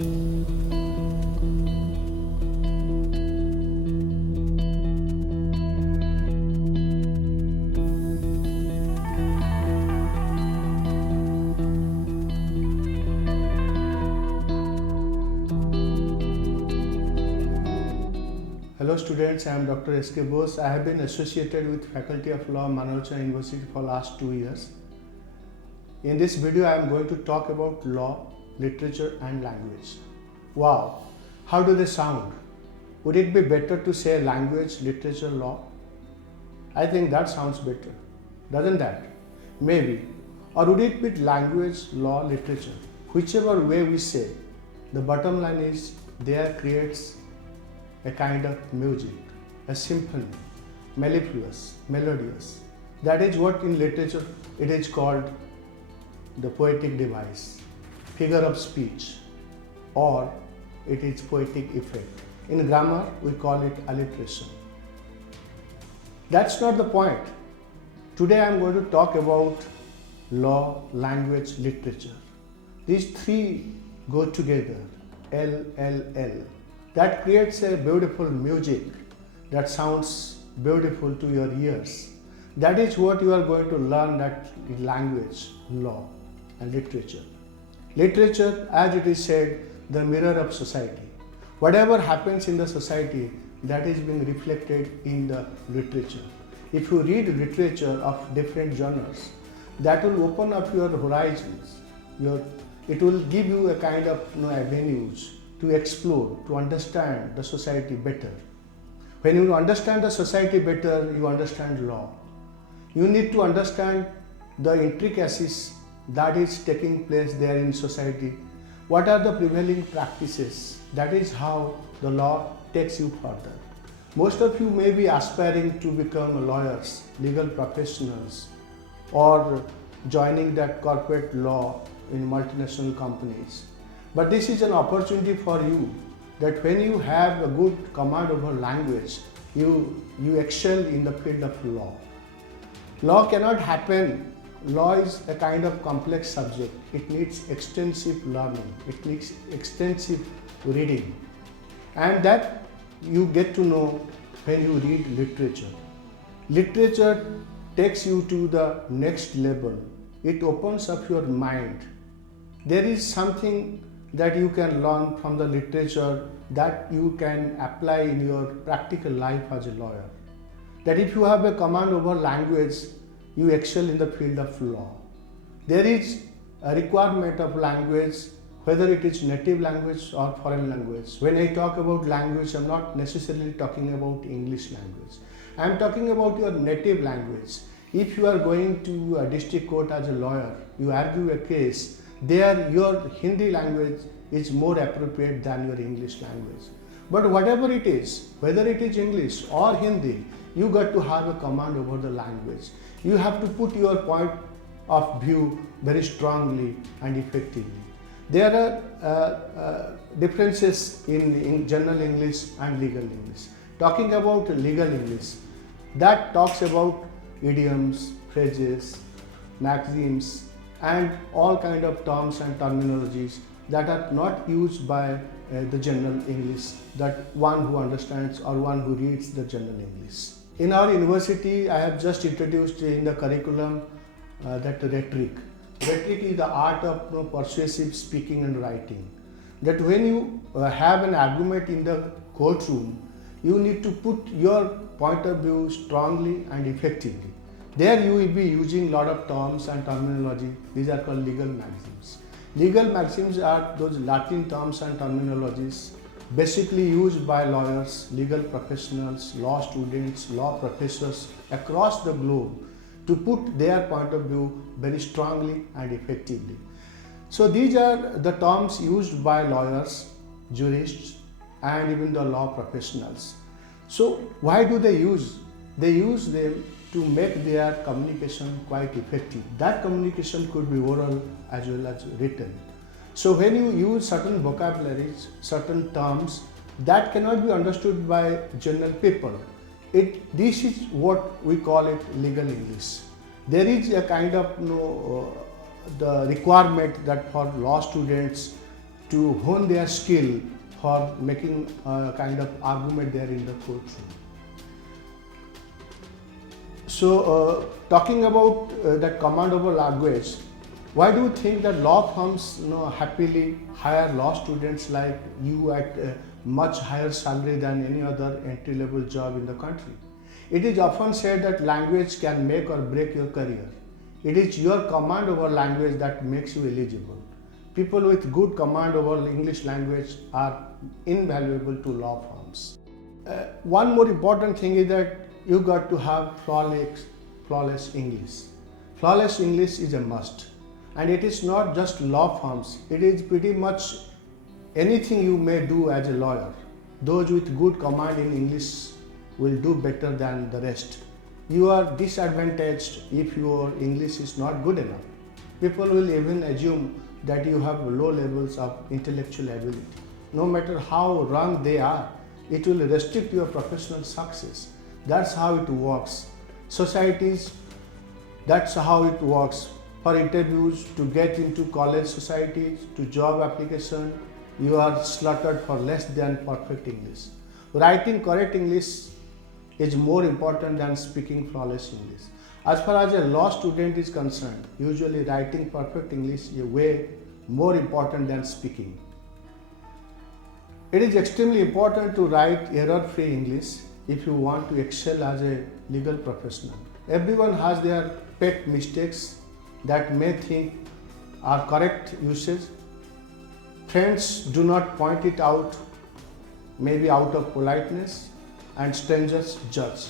Hello students, I am Dr. S.K. Bose. I have been associated with Faculty of Law, Manav University for last 2 years. In this video, I am going to talk about law, literature and language. Wow, how do they sound? Would it be better to say language, literature, law? I think that sounds better, doesn't that? Maybe. Or would it be language, law, literature? Whichever way we say, the bottom line is there creates a kind of music, a symphony, mellifluous, melodious. That is what in literature it is called the poetic device, figure of speech, or it is poetic effect. In grammar, we call it alliteration. That's not the point. Today I am going to talk about law, language, literature. These three go together, L, L, L. That creates a beautiful music that sounds beautiful to your ears. That is what you are going to learn, that language, law and literature. Literature, as it is said, the mirror of society. Whatever happens in the society, that is being reflected in the literature. If you read literature of different genres, that will open up your horizons. It will give you a kind of avenues to explore, to understand the society better. When you understand the society better, you understand law. You need to understand the intricacies that is taking place there in society. What are the prevailing practices? That is how the law takes you further. Most of you may be aspiring to become lawyers, legal professionals, or joining that corporate law in multinational companies. But this is an opportunity for you, that when you have a good command over language, you excel in the field of law. Law cannot happen. Law is a kind of complex subject. It needs extensive learning. It needs extensive reading. And that you get to know when you read literature. Literature takes you to the next level. It opens up your mind. There is something that you can learn from the literature that you can apply in your practical life as a lawyer. That if you have a command over language, you excel in the field of law. There is a requirement of language, whether it is native language or foreign language. When I talk about language, I am not necessarily talking about English language. I am talking about your native language. If you are going to a district court as a lawyer, you argue a case, there your Hindi language is more appropriate than your English language. But whatever it is, whether it is English or Hindi, you got to have a command over the language. You have to put your point of view very strongly and effectively. There are differences in general English and legal English. Talking about legal English, that talks about idioms, phrases, maxims, and all kind of terms and terminologies that are not used by the general English, that one who understands or one who reads the general English. In our university, I have just introduced in the curriculum that rhetoric. Rhetoric is the art of persuasive speaking and writing. That when you have an argument in the courtroom, you need to put your point of view strongly and effectively. There you will be using a lot of terms and terminology. These are called legal maxims. Legal maxims are those Latin terms and terminologies basically used by lawyers, legal professionals, law students, law professors across the globe to put their point of view very strongly and effectively. So these are the terms used by lawyers, jurists, and even the law professionals. So why do they use? They use them to make their communication quite effective. That communication could be oral as well as written. So when you use certain vocabularies, certain terms that cannot be understood by general people, this is what we call it legal English. There is a kind of the requirement that for law students to hone their skill for making a kind of argument there in the courtroom. So, talking about that command over language, why do you think that law firms happily hire law students like you at a much higher salary than any other entry-level job in the country? It is often said that language can make or break your career. It is your command over language that makes you eligible. People with good command over English language are invaluable to law firms. One more important thing is that you got to have flawless English. Flawless English is a must. And it is not just law firms, it is pretty much anything you may do as a lawyer. Those with good command in English will do better than the rest. You are disadvantaged if your English is not good enough. People will even assume that you have low levels of intellectual ability. No matter how wrong they are, it will restrict your professional success. That's how it works. Societies, that's how it works. For interviews, to get into college societies, to job application, you are slaughtered for less than perfect English. Writing correct English is more important than speaking flawless English. As far as a law student is concerned, usually writing perfect English is way more important than speaking. It is extremely important to write error-free English if you want to excel as a legal professional. Everyone has their pet mistakes that may think are correct usage. Friends do not point it out, maybe out of politeness, and strangers judge.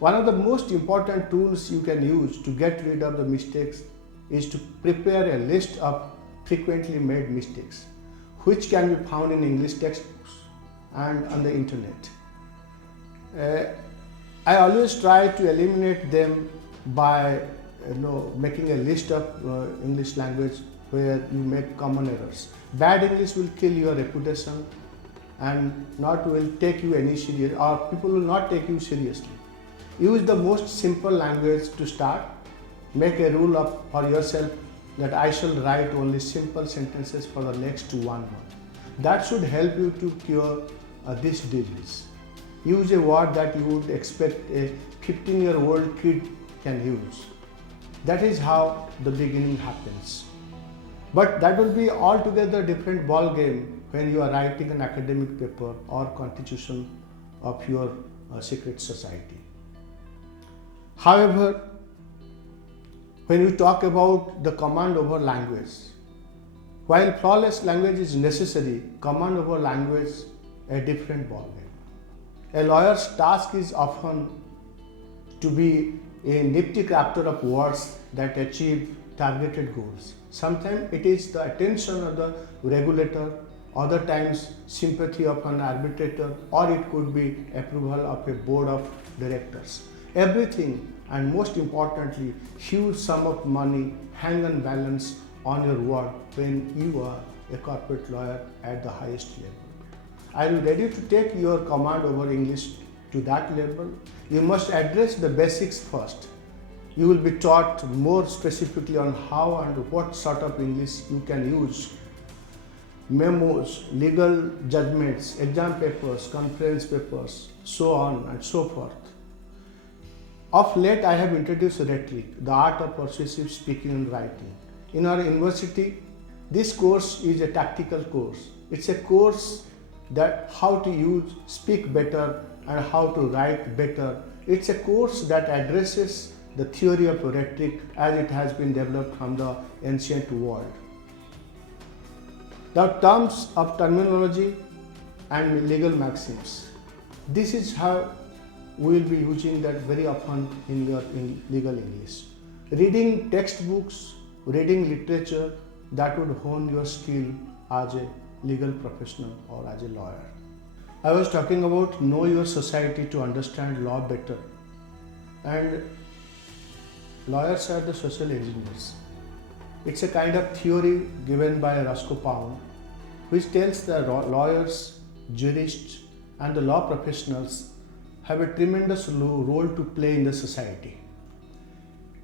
One of the most important tools you can use to get rid of the mistakes is to prepare a list of frequently made mistakes, which can be found in English textbooks and on the internet. I always try to eliminate them by making a list of English language where you make common errors. Bad English will kill your reputation and not will take you any serious, or people will not take you seriously. Use the most simple language to start. Make a rule for yourself that I shall write only simple sentences for the next 1 month. That should help you to cure this disease. Use a word that you would expect a 15-year-old kid can use. That is how the beginning happens. But that will be altogether different ball game when you are writing an academic paper or constitution of your secret society. However, when you talk about the command over language, while flawless language is necessary, command over language is a different ball game. A lawyer's task is often to be a nifty crafter of words that achieve targeted goals. Sometimes it is the attention of the regulator, other times sympathy of an arbitrator, or it could be approval of a board of directors. Everything, and most importantly, huge sum of money hang on balance on your word when you are a corporate lawyer at the highest level. Are you ready to take your command over English to that level? You must address the basics first. You will be taught more specifically on how and what sort of English you can use. Memos, legal judgments, exam papers, conference papers, so on and so forth. Of late, I have introduced rhetoric, the art of persuasive speaking and writing. In our university, this course is a tactical course. It's a course that how to speak better and how to write better. It's a course that addresses the theory of rhetoric as it has been developed from the ancient world. The terms of terminology and legal maxims. This is how we will be using that very often in your legal English. Reading textbooks, reading literature, that would hone your skill as a legal professional or as a lawyer. I was talking about know your society to understand law better. And lawyers are the social engineers. It's a kind of theory given by Roscoe Pound, which tells the lawyers, jurists, and the law professionals have a tremendous role to play in the society.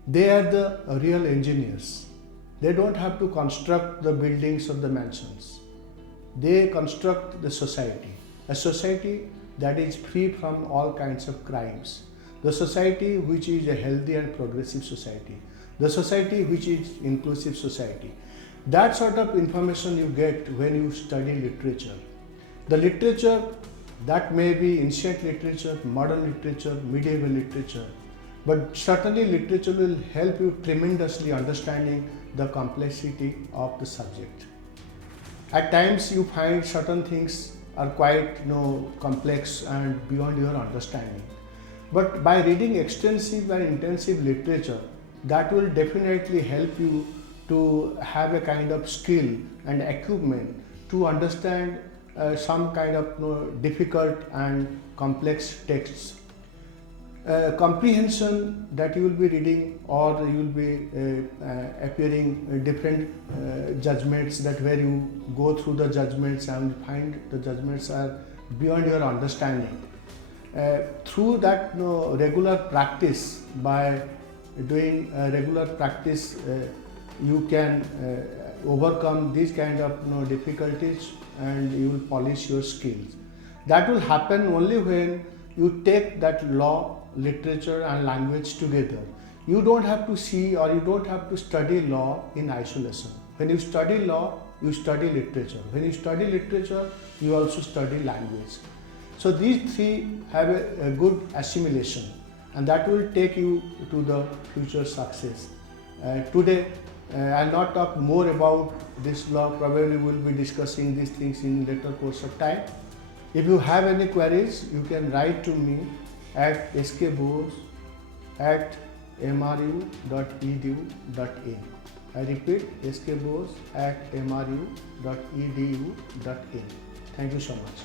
They are the real engineers. They don't have to construct the buildings or the mansions. they construct the society. A society that is free from all kinds of crimes. The society which is a healthy and progressive society. The society which is inclusive society. That sort of information you get when you study literature. The literature that may be ancient literature, modern literature, medieval literature, but certainly literature will help you tremendously understanding the complexity of the subject. At times you find certain things are quite complex and beyond your understanding. But by reading extensive and intensive literature, that will definitely help you to have a kind of skill and equipment to understand some kind of difficult and complex texts. Comprehension that you will be reading, or you will be appearing different judgments, that where you go through the judgments and find the judgments are beyond your understanding. Through that regular practice, by doing regular practice, you can overcome these kind of difficulties, and you will polish your skills. That will happen only when you take that law, literature and language together. You don't have to see, or you don't have to study law in isolation. When you study law, you study literature. When you study literature, you also study language. So these three have a good assimilation, and that will take you to the future success. Today, I'll not talk more about this law. Probably we'll be discussing these things in later course of time. If you have any queries, you can write to me at skbose@mru.edu.in. I repeat, skbose@mru.edu.in. Thank you so much.